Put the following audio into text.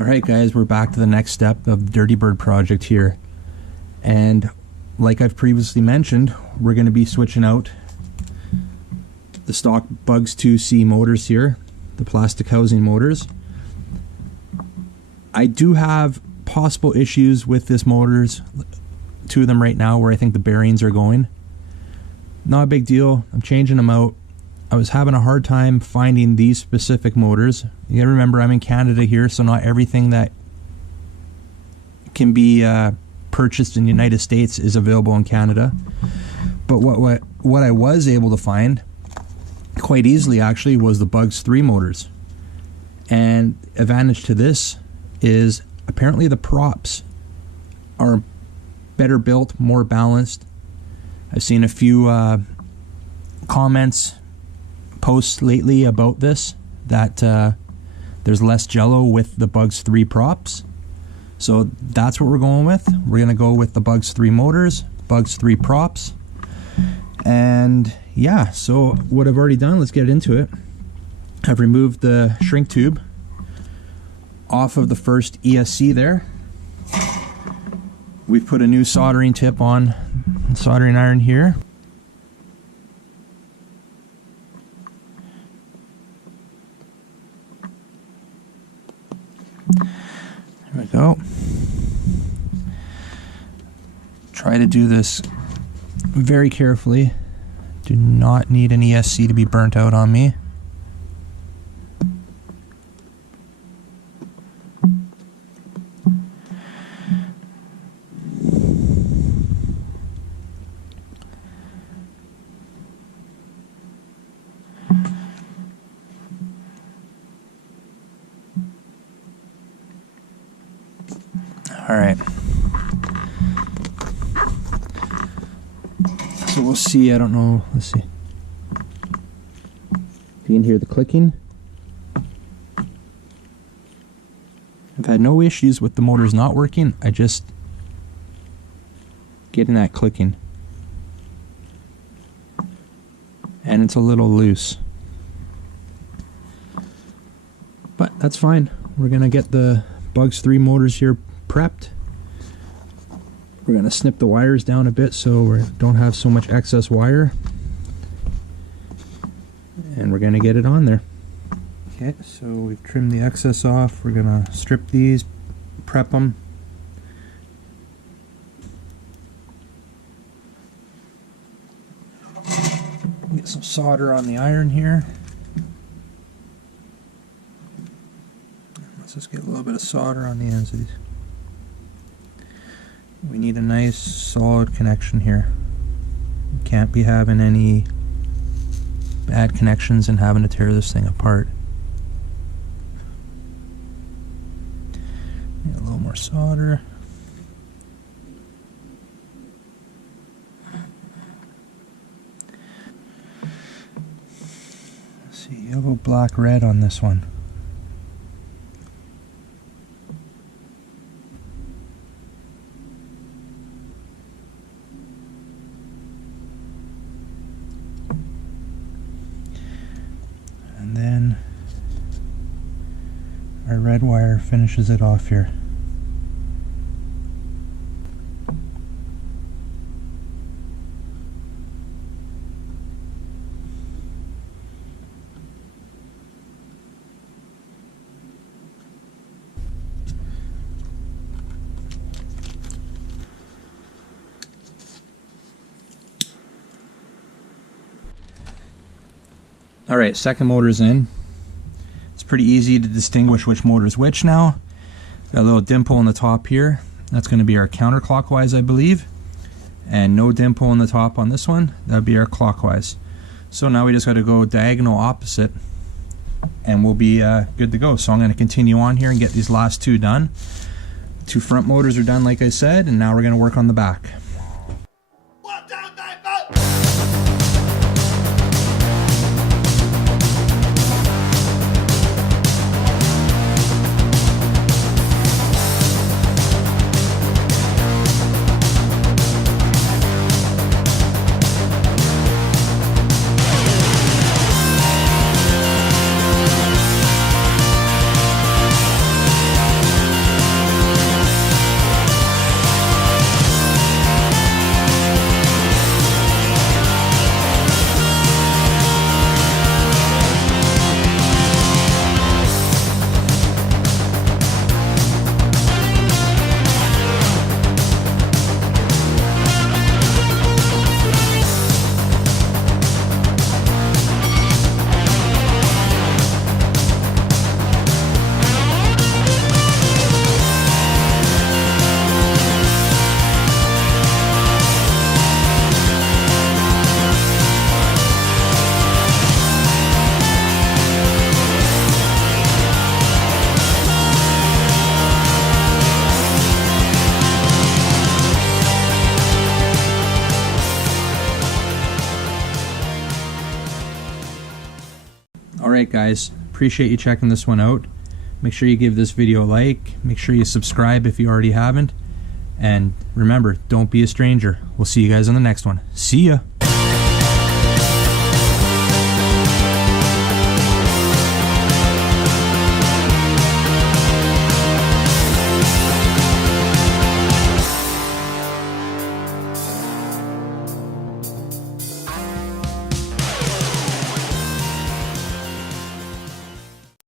Alright guys, we're back to the next step of the Dirty Bird project here. And like I've previously mentioned, we're going to be switching out the stock Bugs 2C motors here, the plastic housing motors. I do have possible issues with this motors, two of them right now where I think the bearings are going. Not a big deal, I'm changing them out. I was having a hard time finding these specific motors. You gotta remember I'm in Canada here, so not everything that can be purchased in the United States is available in Canada. But what I was able to find quite easily actually was the Bugs 3 motors. And advantage to this is apparently the props are better built, more balanced. I've seen a few comments, posts lately about this, that there's less jello with the Bugs 3 props. So that's what we're going with. We're going to go with the Bugs 3 motors, Bugs 3 props. And yeah, so what I've already done, let's get into it. I've removed the shrink tube off of the first ESC there. We've put a new soldering tip on, soldering iron here. There we go. Try to do this very carefully. Do not need an ESC to be burnt out on me. Alright, so we'll see, I don't know, let's see. You can hear the clicking. I've had no issues with the motors not working, I just getting that clicking. And it's a little loose. But that's fine, we're gonna get the Bugs 3 motors here prepped. We're going to snip the wires down a bit so we don't have so much excess wire, and we're going to get it on there. Okay, so we've trimmed the excess off. We're going to strip these, prep them. Get some solder on the iron here. Let's just get a little bit of solder on the ends of these. We need a nice solid connection here. We can't be having any bad connections and having to tear this thing apart. Need a little more solder. Let's see, yellow, black, red on this one. And then our red wire finishes it off here. Alright, second motor's in. It's pretty easy to distinguish which motor's which now. Got a little dimple on the top here. That's going to be our counterclockwise, I believe. And no dimple on the top on this one. That would be our clockwise. So now we just got to go diagonal opposite and we'll be good to go. So I'm going to continue on here and get these last two done. Two front motors are done like I said, and now we're going to work on the back. Alright guys, appreciate you checking this one out. Make sure you give this video a like, make sure you subscribe if you already haven't, and remember, don't be a stranger. We'll see you guys on the next one. See ya!